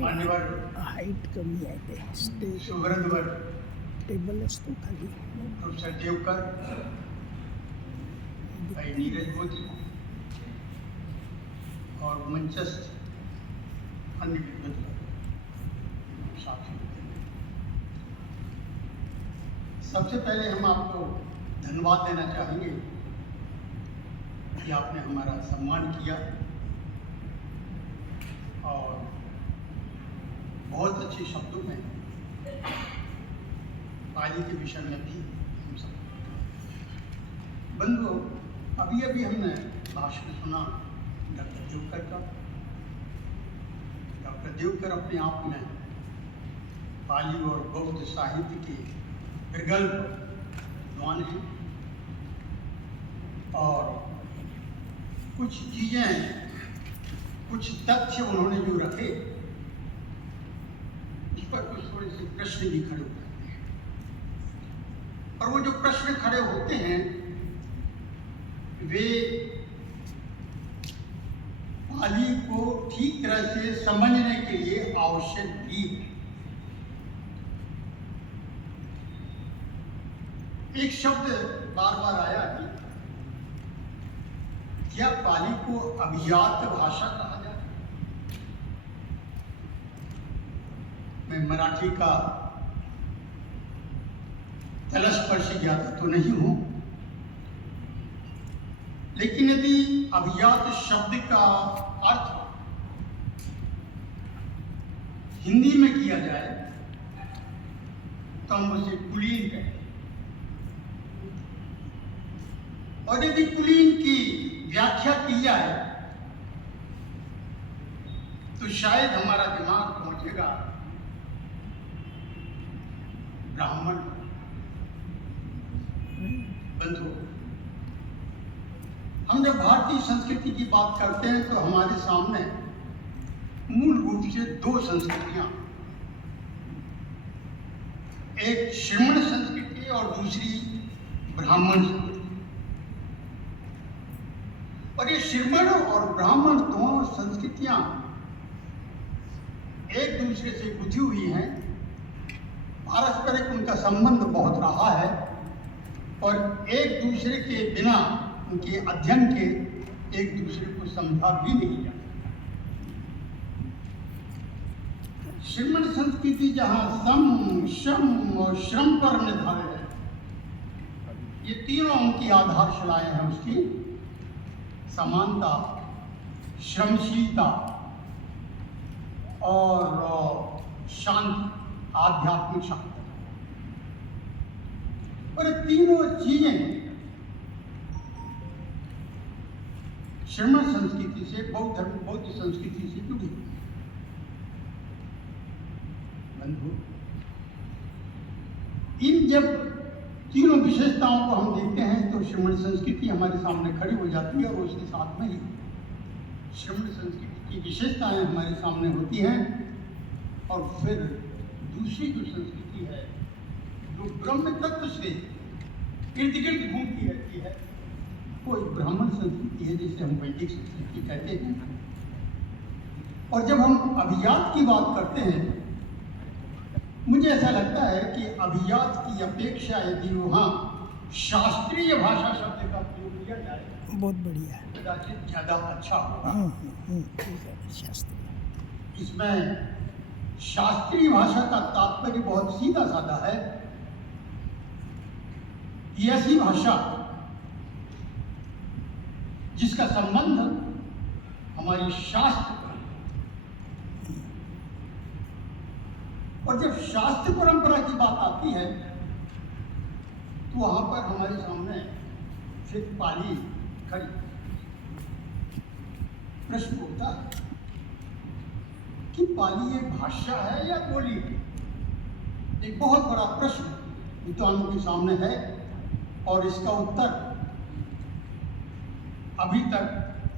मान्यवर हाईट कमी आहे ते सुहृदवर टेबल असतो खाली प्रोफेसर देवकर, भाई नीरज मोदी और मंचस्थ अन्य विद्वत साथी। सबसे पहले हम आपको धन्यवाद देना चाहेंगे कि आपने हमारा सम्मान किया और बहुत अच्छे शब्दों में पाली के विषय में भी हम सब बंधुओं, अभी अभी हमने भाषण सुना डॉक्टर देवकर का। डॉक्टर देवकर अपने आप में पाली और बौद्ध साहित्य के प्रगल्भ विद्वान हैं और कुछ चीज़ें, कुछ तथ्य उन्होंने जो रखे उस पर कुछ थोड़े से प्रश्न भी खड़े होते हैं और वो जो प्रश्न खड़े होते हैं वे पाली को ठीक तरह से समझने के लिए आवश्यक भी है। एक शब्द बार बार आया कि क्या पाली को अभिजात भाषा कहा जाए? मैं मराठी का तलस्पर्शी ज्ञाता तो नहीं हूं, लेकिन यदि अभिजात शब्द का अर्थ हिंदी में किया जाए तो हम उसे कुलीन कहें, और यदि कुलीन की व्याख्या की जाए तो शायद हमारा दिमाग पहुंचेगा ब्राह्मण। बंधु, हम जब भारतीय संस्कृति की बात करते हैं तो हमारे सामने मूल रूप से दो संस्कृतियां, एक श्रमण संस्कृति और दूसरी ब्राह्मण संस्कृति। और ये श्रमण और ब्राह्मण दोनों संस्कृतियां एक दूसरे से गुथी हुई हैं, पारस्परिक उनका संबंध बहुत रहा है और एक दूसरे के बिना उनके अध्ययन के एक दूसरे को समझा भी नहीं जाता। श्रमण संस्कृति जहां सम, शम और श्रम पर निर्धारित है, ये तीनों उनकी आधारशिलाएं हैं उसकी: समानता, श्रमशीलता और शांति, आध्यात्मिक शांति। और ये तीनों चीजें श्रमण संस्कृति से, बौद्ध संस्कृति से जुड़ी हुई। बंधु, इन जब तीनों विशेषताओं को हम देखते हैं तो श्रमण संस्कृति हमारे सामने खड़ी हो जाती है और उसके साथ में ही श्रमण संस्कृति की विशेषताएं हमारे सामने होती हैं। और फिर दूसरी जो संस्कृति है जो ब्रह्म तत्व से इर्द गिर्द घूमती रहती है, वो एक ब्राह्मण संस्कृति है जिसे हम वैदिक संस्कृति कहते हैं। और जब हम अभिजात की बात करते हैं, मुझे ऐसा लगता है कि अभिजात की अपेक्षा यदि वहाँ शास्त्रीय भाषा शब्द का प्रयोग किया जाए बहुत बढ़िया है, कदाचित ज़्यादा अच्छा होगा। शास्त्रीय। इसमें शास्त्रीय भाषा का तात्पर्य बहुत सीधा साधा है कि ऐसी भाषा जिसका संबंध हमारी शास्त्र, और जब शास्त्र परंपरा की बात आती है तो वहां पर हमारे सामने सिर्फ पाली खड़ी। प्रश्न उठता है कि पाली एक भाषा है या बोली है? एक बहुत बड़ा प्रश्न विद्वानों के सामने है और इसका उत्तर अभी तक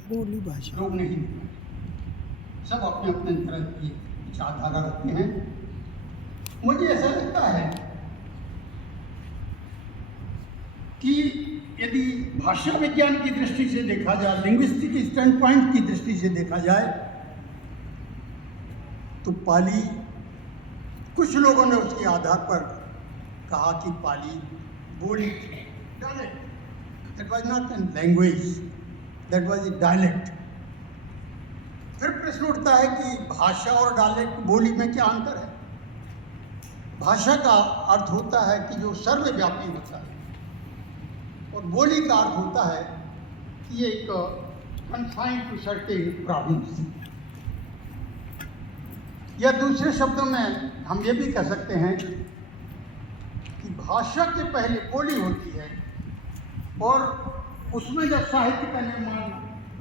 बोली भाषा लोग नहीं देते। सब अपने अपने तरह की विचारधारा रखते हैं। मुझे ऐसा लगता है कि यदि भाषा विज्ञान की दृष्टि से देखा जाए, लिंग्विस्टिक स्टैंड पॉइंट की दृष्टि से देखा जाए, तो पाली, कुछ लोगों ने उसके आधार पर कहा कि पाली बोली थी, dialect, that was not an language, that was a dialect. फिर प्रश्न उठता है कि भाषा और डायलेक्ट, बोली में क्या अंतर है? भाषा का अर्थ होता है कि जो सर्वव्यापी होता है, और बोली का अर्थ होता है कि ये एक कन्फाइंड टू सर्टेन प्रोविंस। या दूसरे शब्दों में हम ये भी कह सकते हैं कि भाषा के पहले बोली होती है, और उसमें जब साहित्य का निर्माण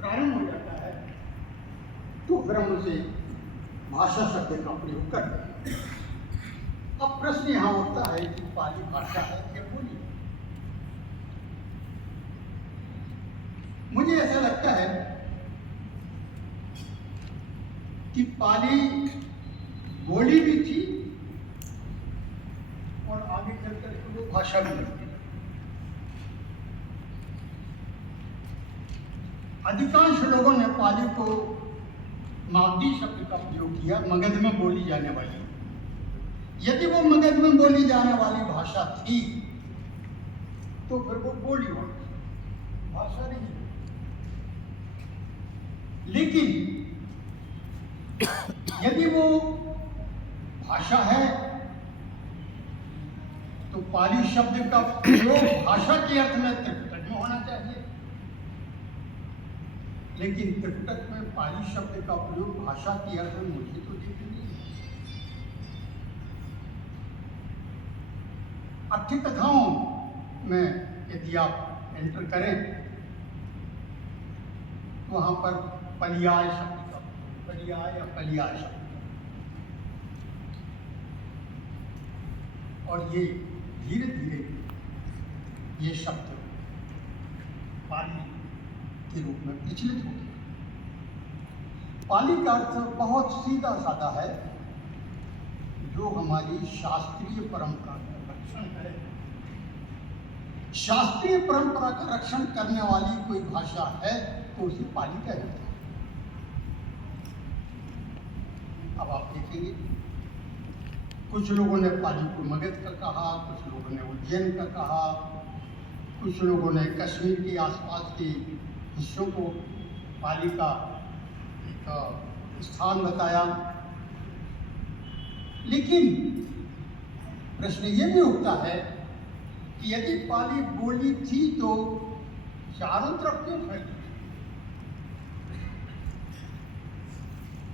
प्रारंभ हो जाता है तो फिर हम उसे भाषा शब्द का प्रयोग करते हैं। अब प्रश्न यहाँ उठता है कि पाली भाषा है या बोली? मुझे ऐसा लगता है कि पाली बोली भी थी और आगे चलकर वो भाषा भी थी। अधिकांश लोगों ने पाली को मागधी शब्द का प्रयोग किया, मगध में बोली जाने वाली। यदि वो मगध में बोली जाने वाली भाषा थी तो फिर वो बोली होती, भाषा नहीं। लेकिन यदि वो भाषा है तो पाली शब्द का प्रयोग भाषा के अर्थ में त्रिपिटक में होना चाहिए, लेकिन त्रिपिटक में पाली शब्द का प्रयोग भाषा के अर्थ में मुझे तो देखने नहीं। अट्ठी कथाओं में यदि आप एंटर करें तो वहां पर पलियाय शब्द का, पलियाय या पलियाय शब्द, और ये धीरे धीरे ये शब्द पाली के रूप में प्रचलित हो गया। पाली का अर्थ बहुत सीधा साधा है, जो हमारी शास्त्रीय परंपरा का रक्षण करे। शास्त्रीय परंपरा का रक्षण करने वाली कोई भाषा है तो उसे पाली कहते हैं। अब आप देखेंगे कुछ लोगों ने पाली को मगध का कहा, कुछ लोगों ने उज्जैन का कहा, कुछ लोगों ने कश्मीर के आसपास के हिस्सों को पाली का एक स्थान बताया। लेकिन प्रश्न ये भी उठता है कि यदि पाली बोली थी तो चारों तरफ क्यों फैली?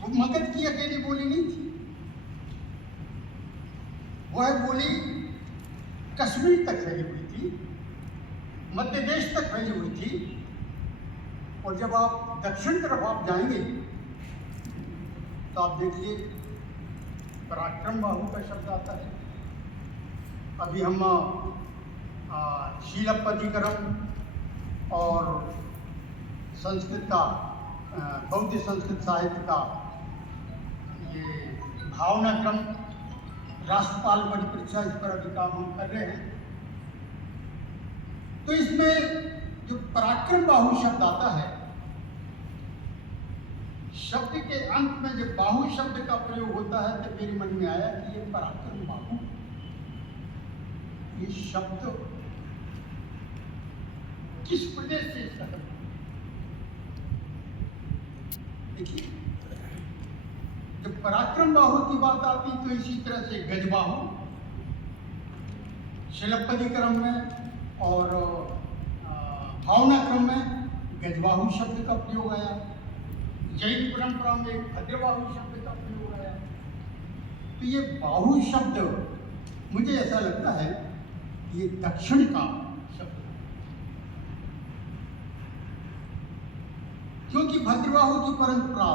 वो मगध की अकेली बोली नहीं थी, वह बोली कश्मीर तक फैली हुई थी, मध्य देश तक फैली हुई थी, और जब आप दक्षिण तरफ आप जाएंगे तो आप देखिए पराक्रम बाहु का शब्द आता है। अभी हम शीलपतिकरण और संस्कृत का, बौद्ध संस्कृत साहित्य का ये भावना क्रम, राष्ट्रपाल परिपरीक्षा, इस पर अभी काम हम कर रहे हैं। तो इसमें जो पराक्रम बाहु शब्द आता है, शब्द के अंत में जब बाहु शब्द का प्रयोग होता है तो मेरे मन में आया कि ये पराक्रम बाहु, ये शब्द किस प्रदेश से इसका है? देखिए, जब पराक्रम बाहु की बात आती तो इसी तरह से गजबाहु, शिलपतिक्रम में और भावना क्रम में गजबाहु शब्द का प्रयोग आया। जैन परंपरा में भद्रबाहु शब्द का प्रयोग आया। तो ये बाहु शब्द मुझे ऐसा लगता है कि ये दक्षिण का शब्द है, क्योंकि भद्रबाहु की परंपरा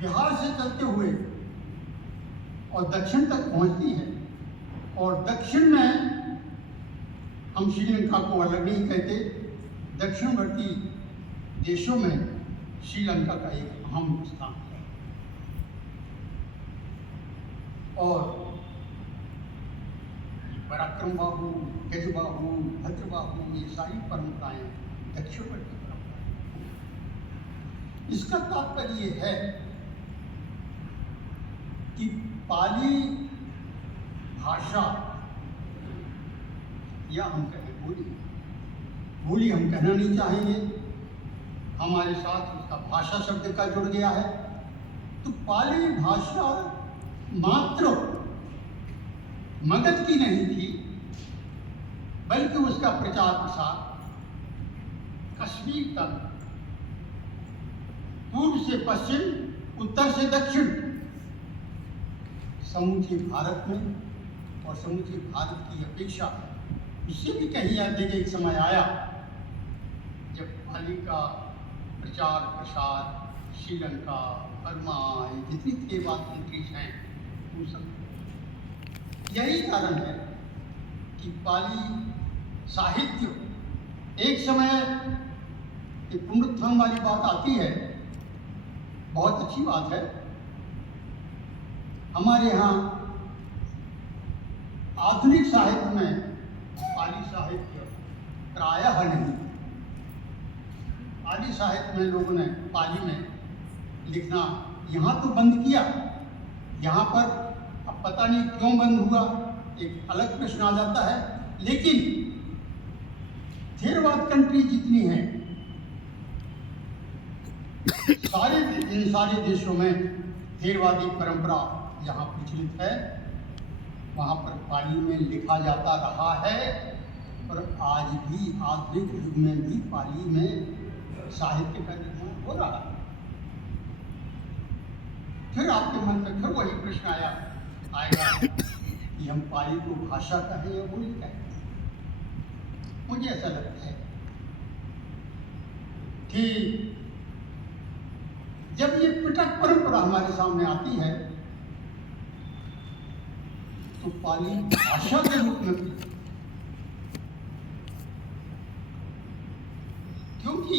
बिहार से चलते हुए और दक्षिण तक पहुंचती है, और दक्षिण में हम श्रीलंका को अलग नहीं कहते, दक्षिणवर्ती देशों में श्रीलंका का एक अहम स्थान है। और पराक्रम बाहु, गजबाहु, भद्रबाहु, ये सारी परंपराएं दक्षिणवर्ती परंपराएं। इसका तात्पर्य है कि पाली भाषा, या हम कहें बोली हम कहना नहीं चाहेंगे, हमारे साथ उसका भाषा शब्द का जुड़ गया है। तो पाली भाषा मात्र मगध की नहीं थी, बल्कि उसका प्रचार प्रसार कश्मीर तक, पूर्व से पश्चिम, उत्तर से दक्षिण, समूचे भारत में और समूचे भारत की अपेक्षा उससे भी कहीं अधिक एक समय आया जब पाली का प्रचार प्रसार श्रीलंका, बर्मा, जितनी थेवाद कंट्रीज हैं, वो सब। यही कारण है कि पाली साहित्य एक समय एक पुनरुत्थान वाली बात आती है, बहुत अच्छी बात है। हमारे यहाँ आधुनिक साहित्य में पाली साहित्य प्रायः नहीं। आदि साहित्य में लोगों ने पाली में लिखना यहाँ तो बंद किया, यहाँ पर अब पता नहीं क्यों बंद हुआ, एक अलग प्रश्न आ जाता है। लेकिन थेरवाद कंट्री जितनी हैं, सारे देशों में थेरवादी परंपरा जहाँ प्रचलित है, वहाँ पर पाली में लिखा जाता रहा है और आज भी आधुनिक युग में भी पाली में साहित्य का निर्माण हो रहा है। फिर आपके मन में फिर वही प्रश्न आएगा कि हम पाली को भाषा कहें या बोली कहें। मुझे ऐसा लगता है कि जब ये पिटक परंपरा हमारे सामने आती है तो पाली भाषा के रूप में, क्योंकि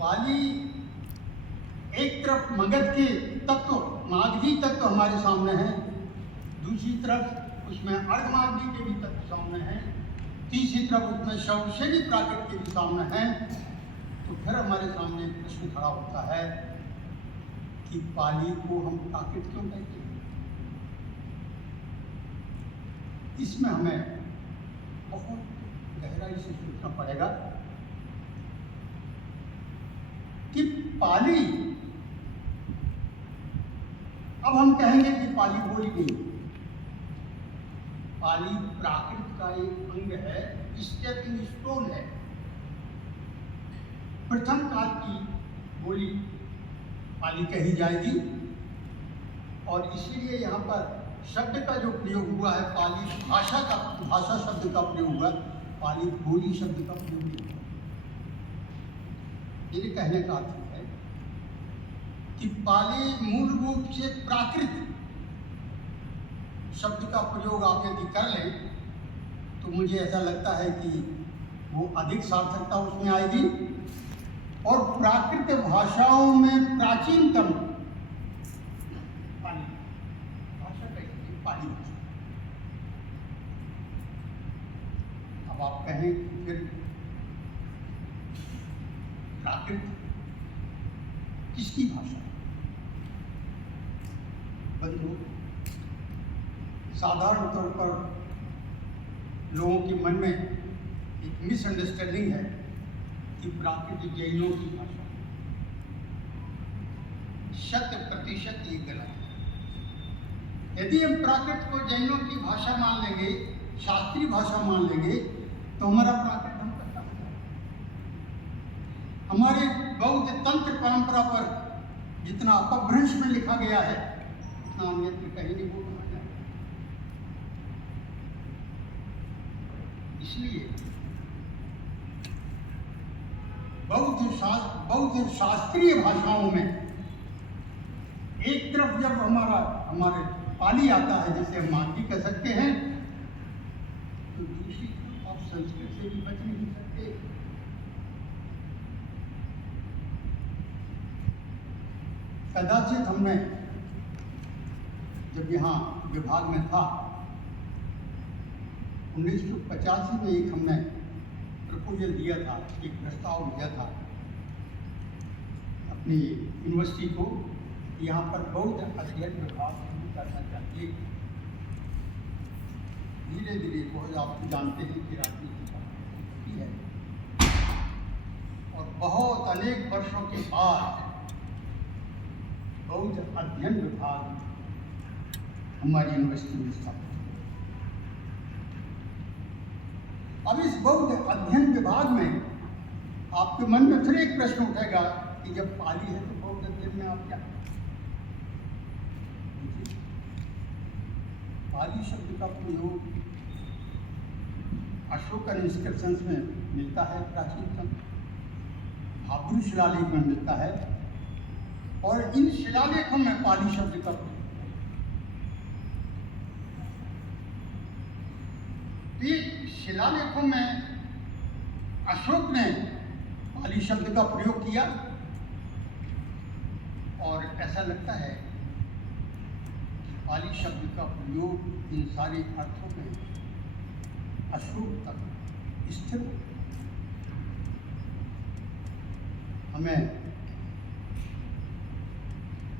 पाली एक तरफ मगध के तत्व, मागधी तत्व हमारे सामने है, दूसरी तरफ उसमें अर्धमागधी के भी तत्व सामने हैं, तीसरी तरफ उसमें शैवी प्राकृत के भी सामने हैं। तो फिर हमारे सामने प्रश्न खड़ा होता है कि पाली को हम प्राकृत क्यों कहते हैं। इसमें हमें बहुत गहराई से सोचना पड़ेगा कि पाली, अब हम कहेंगे कि पाली बोली नहीं, पाली प्राकृत का एक अंग है, स्टेपिंग स्टोन है। प्रथम काल की बोली पाली कही जाएगी और इसीलिए यहाँ पर शब्द का जो प्रयोग हुआ है, पाली भाषा शब्द का प्रयोग हुआ, पाली बोली शब्द का प्रयोग नहीं हुआ। मेरे कहने का अर्थ है कि पाली मूल रूप से प्राकृत शब्द का प्रयोग आप यदि कर लें तो मुझे ऐसा लगता है कि वो अधिक सार्थकता उसमें आएगी और प्राकृत भाषाओं में प्राचीनतम पाली भाषा कहेंगे, पाली भाषा। अब आप कहें कि फिर प्राकृत किसकी भाषा? बंधु, साधारण तौर पर लोगों के मन में एक मिसअंडरस्टैंडिंग है कि प्राकृत जैनों की भाषा। 100% ये गलत है। यदि हम प्राकृत को जैनों की भाषा मान लेंगे, शास्त्रीय भाषा मान लेंगे, तो हमारा प्राकृत हम करता है। हमारे बौद्ध तंत्र परंपरा पर जितना अपभ्रंश में लिखा गया है उतना अन्यत्र कहीं नहीं बोला जाए। इसलिए बौद्ध शास्त्रीय भाषाओं में एक तरफ जब हमारे पाली आता है, जिसे हम मागधी कह सकते हैं, तो दूसरी तरफ आप संस्कृत से भी बच नहीं सकते। कदाचित हमने जब यहाँ विभाग में था 1985 में हमने प्रपोजल दिया था, एक प्रस्ताव दिया था अपनी यूनिवर्सिटी को यहाँ पर बौद्ध अध्ययन विभाग शुरू करना चाहिए। धीरे धीरे बहुत आप जानते हैं कि राजनीति है और बहुत अनेक वर्षों के बाद बौद्ध अध्ययन विभाग हमारी यूनिवर्सिटी में स्थापित। अब इस बौद्ध अध्ययन विभाग में आपके मन में फिर एक प्रश्न उठेगा कि जब पाली है तो बौद्ध अध्ययन में आप क्या? पाली शब्द का प्रयोग अशोकन इंस्क्रिप्शंस में मिलता है, प्राचीनतम भाब्रू शिलालेख में मिलता है और इन शिलालेखों में पाली शब्द का प्रयोग शिलालेखों में अशोक ने पाली शब्द का प्रयोग किया और ऐसा लगता है कि पाली शब्द का प्रयोग इन सारे अर्थों में अशोक तक स्थिर हो। हमें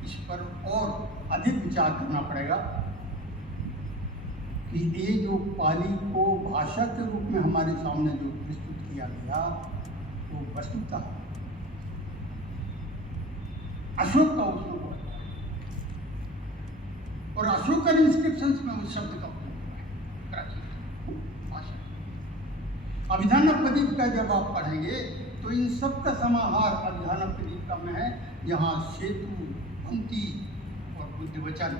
इस पर और अधिक विचार करना पड़ेगा कि ये जो पाली को भाषा के रूप में हमारे सामने जो प्रस्तुत किया गया वो वस्तुतः अशोक का उपयोग हुआ और अशोकन इंस्क्रिप्शंस में उस शब्द का उपयोग हुआ है प्राचीन भाषा। अभिधान प्रदीप का जब आप पढ़ेंगे तो इन सब का समाहार अभिधान प्रदीप का में है, जहाँ सेतु, पंक्ति और बुद्ध वचन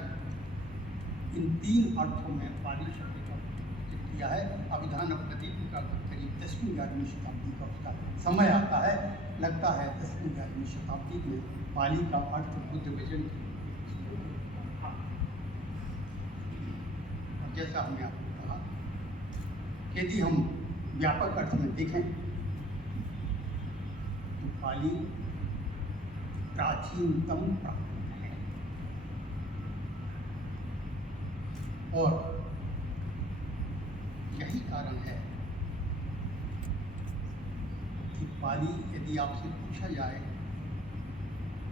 इन तीन अर्थों में पाली शब्द का प्रयोग किया है। अभिधान प्रदीप का करीब 10वीं 11वीं शताब्दी का उसका समय आता है, लगता है 10वीं 11वीं शताब्दी में पाली का अर्थ बुद्ध वचन। और जैसा हमने आपको कहा, यदि हम व्यापक अर्थ में देखें तो पाली प्राचीनतम प्राकृत है और यही कारण है कि पाली, यदि आपसे पूछा जाए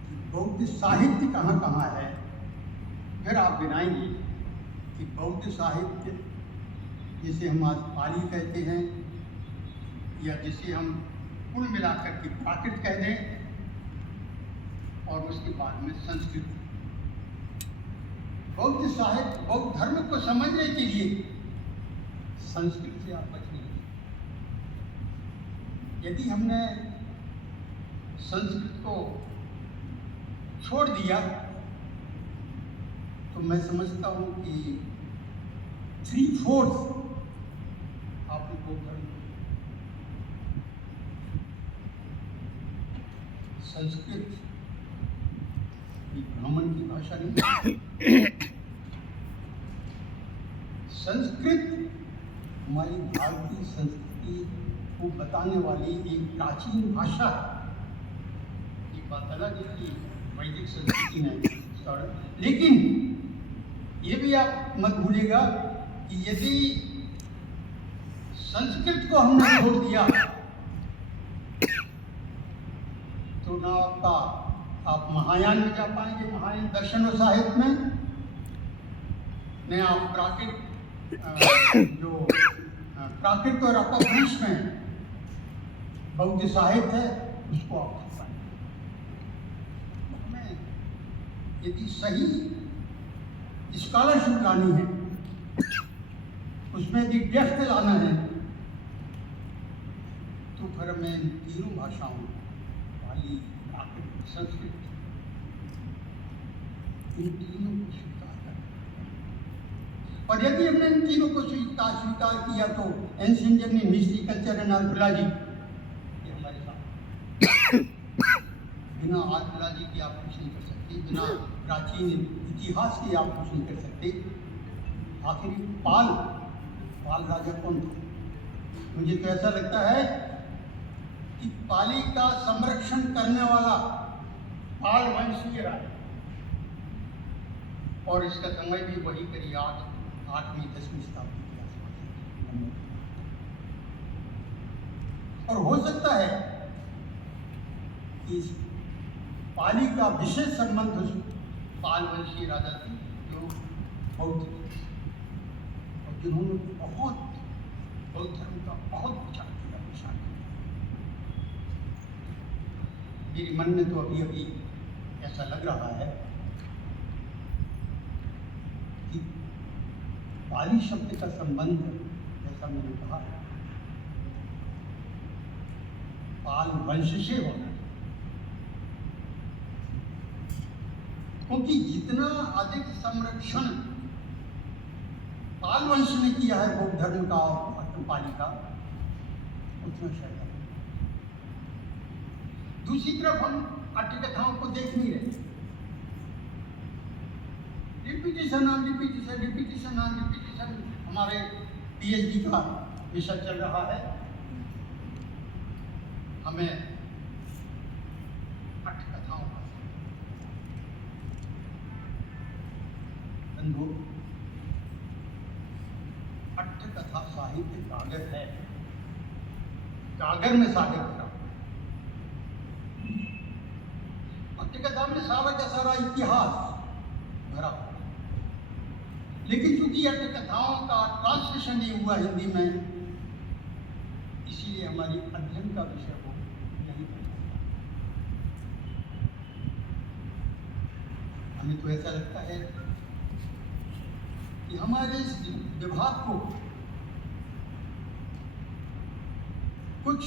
कि बौद्ध साहित्य कहाँ कहाँ है, फिर आप गिनाएंगे कि बौद्ध साहित्य जिसे हम आज पाली कहते हैं या जिसे हम कुल मिलाकर के प्राकृत कह दें, और उसके बाद में संस्कृत। बौद्ध साहित्य, बौद्ध धर्म को समझने के लिए संस्कृत से आप बच नहीं। यदि हमने संस्कृत को छोड़ दिया तो मैं समझता हूँ कि 3/4 आपको बौद्ध धर्म, संस्कृत ब्राह्मण की भाषा नहीं। संस्कृत हमारी भारतीय संस्कृति को बताने वाली एक प्राचीन भाषा है। ये बात अलग है कि वैदिक संस्कृति ने, लेकिन ये भी आप मत भूलिएगा कि यदि संस्कृत को हमने छोड़ दिया तो ना आप महायान में जा पाएंगे, महायान दर्शन और साहित्य में, न आप प्राकृत जो प्राकृत और अपभ्रंश में बौद्ध साहित्य है उसको आप पढ़ पाएंगे। हमें यदि सही स्कॉलरशिप लानी है, उसमें यदि डेप्थ लाना है, तो फिर हमें इन तीनों भाषाओं, पाली, प्राकृत, संस्कृत, इन तीनों को स्वीकार करना। और यदि हमने इन तीनों को स्वीकार किया तो ancient Germany, history, culture and archaeology, ये हमारे साथ बिना आर्कियोलॉजी की आप कुछ नहीं कर सकते, बिना प्राचीन इतिहास की आप कुछ नहीं कर सकते। आखिर पाल राजा कौन था? मुझे तो ऐसा लगता है कि पाली का संरक्षण करने वाला पाल वंशीय राजा, और इसका समय भी वही करीब 8वीं 10वीं शताब्दी के आसपास। और हो सकता है कि इस पाली का विशेष संबंध उस पाल वंशीय राजा थी जो बौद्ध थे और जिन्होंने बहुत बौद्ध धर्म का बहुत प्रचार किया, प्रसार किया। मेरे मन में तो अभी अभी ऐसा लग रहा है कि पाली शब्द का संबंध, जैसा मैंने कहा, पाल वंश से होना, क्योंकि जितना अधिक संरक्षण पाल वंश ने किया है बौद्ध धर्म का और पाली का, उतना शायद। दूसरी तरफ हम अट्टकथाओं को देख नहीं रहे। Repetition on repetition, repetition on repetition हमारे पीएचडी का विषय चल रहा है। हमें अट्टकथाओं का बंधु, अट्टकथा साहित्य कागर है, कागर में सागर भरा। अट्टकथा में सारा का सारा इतिहास भरा, लेकिन चूंकि अट्टकथाओं का ट्रांसलेशन नहीं हुआ हिंदी में, इसीलिए हमारी अध्ययन का विषय हो नहीं पाता। हमें तो ऐसा लगता है कि हमारे इस विभाग को कुछ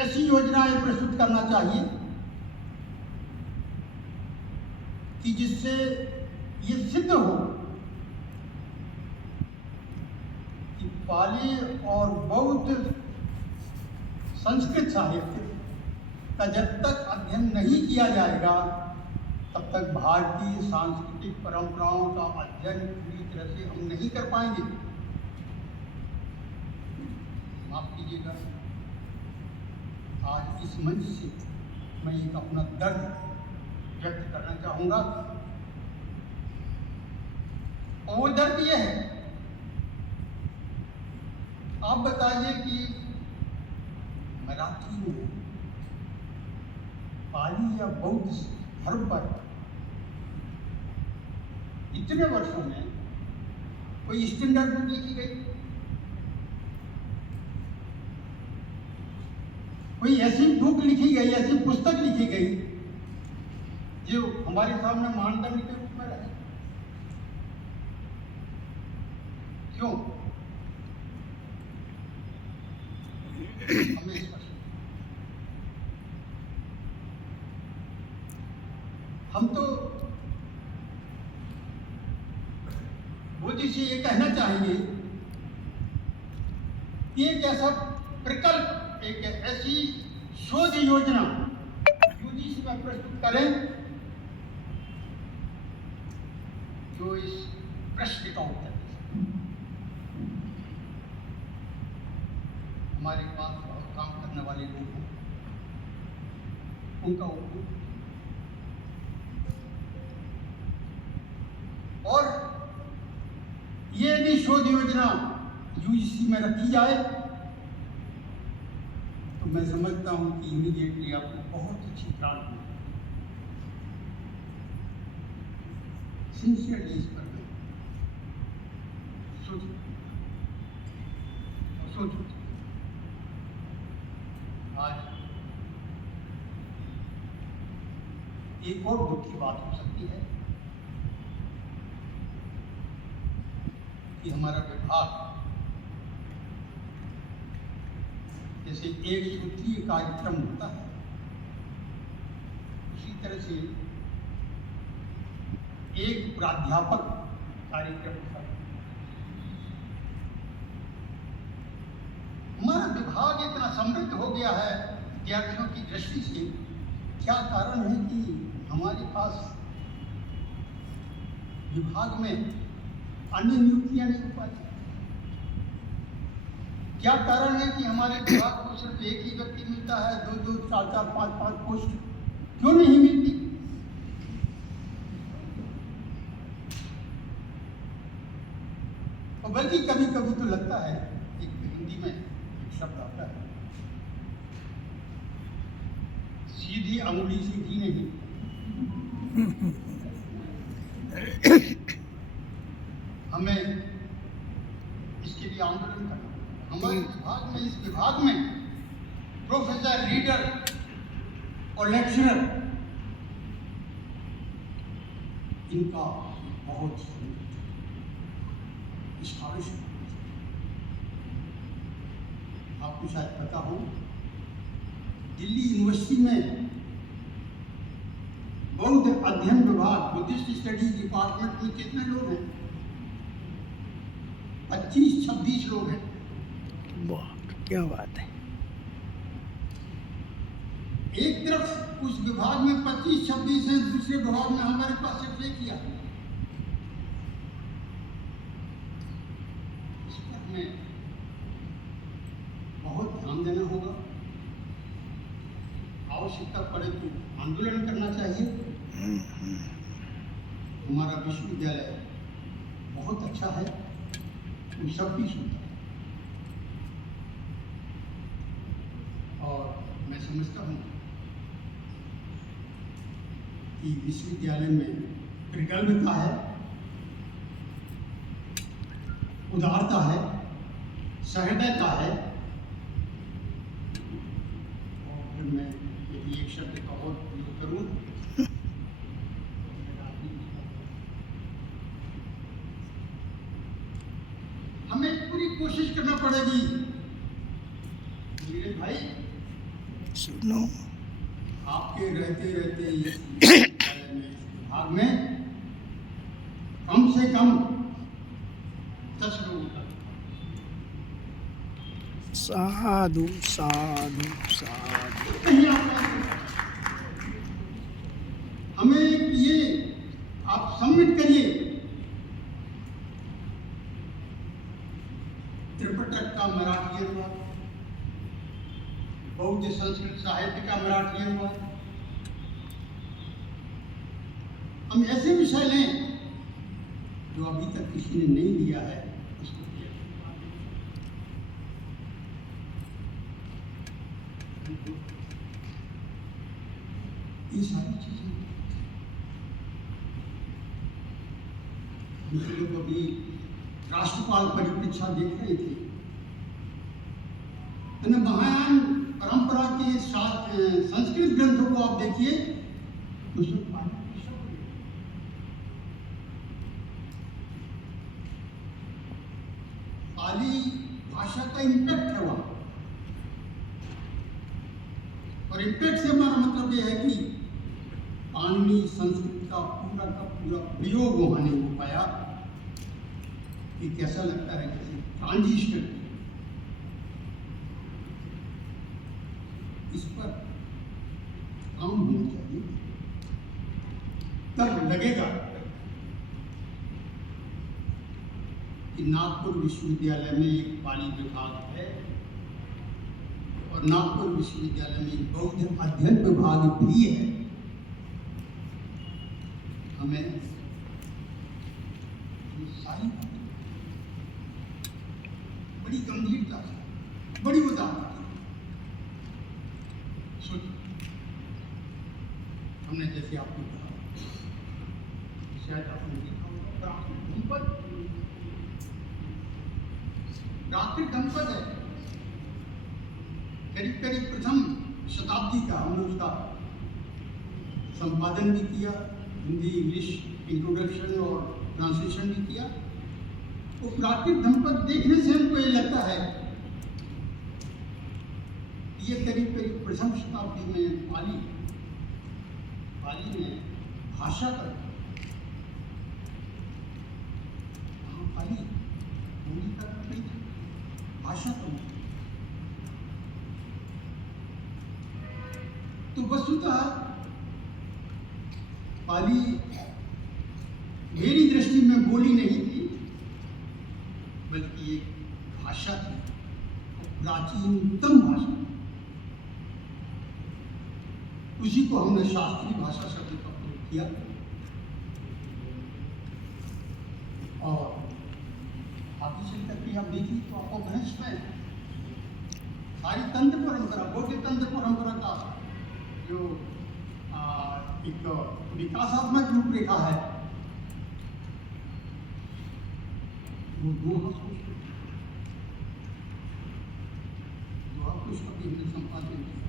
ऐसी योजनाएं प्रस्तुत करना चाहिए कि जिससे ये सिद्ध हो कि पाली और बौद्ध संस्कृत साहित्य का जब तक अध्ययन नहीं किया जाएगा, तब तक भारतीय सांस्कृतिक परंपराओं का अध्ययन पूरी तरह से हम नहीं कर पाएंगे। माफ कीजिएगा, आज इस मंच से मैं एक अपना दर्द व्यक्त करना चाहूंगा, और वो दर्द ये है, आप बताइए कि मराठी में पाली या बौद्ध धर्म पर इतने वर्षों में कोई स्टैंडर्ड बुक लिखी गई, कोई ऐसी बुक लिखी गई, ऐसी पुस्तक लिखी गई जो हमारे सामने मानदंड के रूप में रहे? क्यों? हमें इस प्रश्न, हम तो मोदी से ये कहना चाहेंगे कि एक ऐसा प्रकल्प, एक ऐसी शोध योजना यूजीसी में प्रस्तुत करें जो इस प्रश्न का उत्तर दे सके। हमारे पास बहुत काम करने वाले लोग हैं, उनका उपयोग और ये यदि शोध योजना यूजीसी में रखी जाए तो मैं समझता हूं कि इमीडिएटली आपको बहुत अच्छी ग्रांट मिलेगी। सिंसियरली इस पर मैं सोचो। आज एक और दुख की बात हो सकती है कि हमारा विभाग जैसे एक सूत्रीय कार्यक्रम होता है, उसी तरह से एक प्राध्यापक कार्यक्रम होता है। हमारा विभाग इतना समृद्ध हो गया है विद्यार्थियों की दृष्टि से, क्या कारण है कि हमारे पास विभाग में अन्य नियुक्तियां नहीं हो पाती? क्या कारण है कि हमारे विभाग को सिर्फ एक ही व्यक्ति मिलता है, 2-2, 4-4, 5-5 पोस्ट क्यों नहीं मिलती? और बल्कि कभी कभी तो लगता है, एक हिंदी में एक शब्द आता है, सीधी अंगुली सीधी नहीं। हमें इसके लिए आंदोलन करना होगा। हमारे विभाग में, इस विभाग में प्रोफेसर, रीडर और लेक्चरर, इनका बहुत स्कॉलरशिप। आपको शायद पता हो, दिल्ली यूनिवर्सिटी में बौद्ध अध्ययन विभाग, बुद्धिस्ट स्टडीज डिपार्टमेंट में कितने लोग हैं? 25-26 लोग हैं। वाह, क्या बात है। एक तरफ उस विभाग में 25-26 है, दूसरे विभाग में हमारे पास सिर्फ एक किया। इस पर हमें बहुत ध्यान देना होगा। आवश्यकता पड़े तो आंदोलन करना चाहिए। हमारा विश्वविद्यालय बहुत अच्छा है, वो सबकी सुनता है। और मैं समझता हूँ कि विश्वविद्यालय में प्रगल्भता है, उदारता है, सहृदयता है। और फिर मैं यदि एक शब्द का और प्रयोग करूँ, हमें पूरी कोशिश करना पड़ेगी मेरे भाई, सुनो, आपके रहते रहते इस विश्वविद्यालय में, इस विभाग में कम से कम 10 लोगों का। साधु साधु साधु। कहीं हमें ये आप सबमिट करिए, त्रिपिटक का मराठी अनुवाद, बौद्ध संस्कृत साहित्य का मराठी अनुवाद। हम ऐसे विषय लें जो अभी तक किसी ने नहीं दिया है, उसको दिया। ये सारी चीजें लोग अभी राष्ट्रपाल परिपरीक्षा देख रहे थे। महायान परंपरा के संस्कृत ग्रंथों को आप देखिए, उसमें पाली भाषा का इम्पैक्ट है वहां। और इम्पैक्ट से हमारा मतलब यह है कि पाणिनि संस्कृत का पूरा प्रयोग वहां नहीं हो पाया। ये कैसा लगता है, जैसे ट्रांजिशन। इस पर काम होना चाहिए, तब लगेगा कि नागपुर विश्वविद्यालय में एक पाली विभाग है और नागपुर विश्वविद्यालय में एक बौद्ध अध्ययन विभाग भी है। हमें सारी बड़ी गंभीरता से, बड़ी उदारता से हमने, जैसे आपको कहा, शायद आपने देखा होगा, प्राकृत धनपद है, करीब प्रथम शताब्दी का। हमने उसका संपादन भी किया, हिंदी इंग्लिश इंट्रोडक्शन और ट्रांसलेशन भी किया। वो प्राकृत धनपद देखने से हमको ये लगता है ये करीब प्रथम शताब्दी में पाली ने भाषा पर, पाली बोली का नहीं था, भाषा पर। तो वस्तुतः पाली मेरी दृष्टि में बोली नहीं थी, बल्कि एक भाषा थी, प्राचीनतम भाषा। उसी को हमने शास्त्रीय भाषा शब्द का प्रयोग किया। और आगे चल करके आप देखिए तो आपको गणेश में सारी तंत्र परंपरा, बौद्ध तंत्र परंपरा का जो एक विकासात्मक रूपरेखा है, वो दोहा कुछ कभी हमने संपादन किया।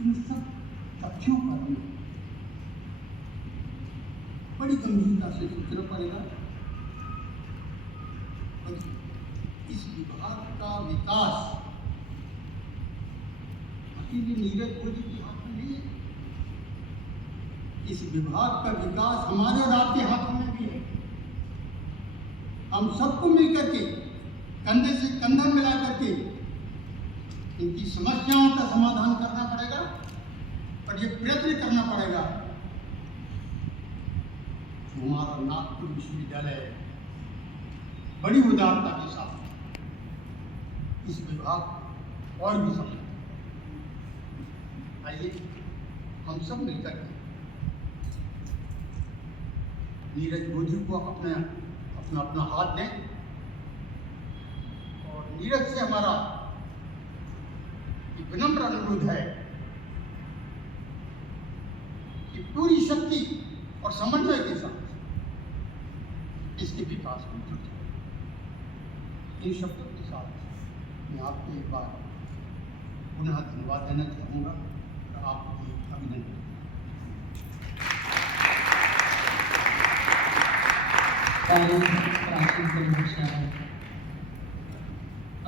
इन सब तथ्यों पर हमें बड़ी गंभीरता से सोचना पड़ेगा। इस विभाग का विकास अकेले नीरज मोदी के हाथ में नहीं है, इस विभाग का विकास हमारे और आपके हाथों में भी है। हम सबको मिलकर के कंधे से कंधा मिला करके इनकी समस्याओं का समाधान करना पड़ेगा और ये प्रयत्न करना पड़ेगा। हमारा नागपुर विश्वविद्यालय बड़ी उदारता के साथ इस विभाग और भी समझ, आइए हम सब मिलकर के नीरज मोदी को अपना अपना हाथ दें और नीरज से हमारा एक विनम्र अनुरोध है कि पूरी शक्ति और समन्वय के साथ इसके विकास को जुट जाए। इन शब्दों के साथ मैं आपको एक बार पुनः धन्यवाद देना चाहूँगा और आपको अभिनंदन। प्राचीन भाषा है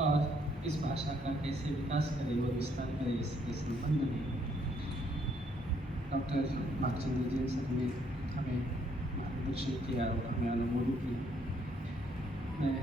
और इस भाषा का कैसे विकास करे और विस्तार करे इसके संबंध में डॉक्टर भागचंद्र जैन सर ने हमें मार्गदर्शन किया और हमें अनुमोदित किया। मैं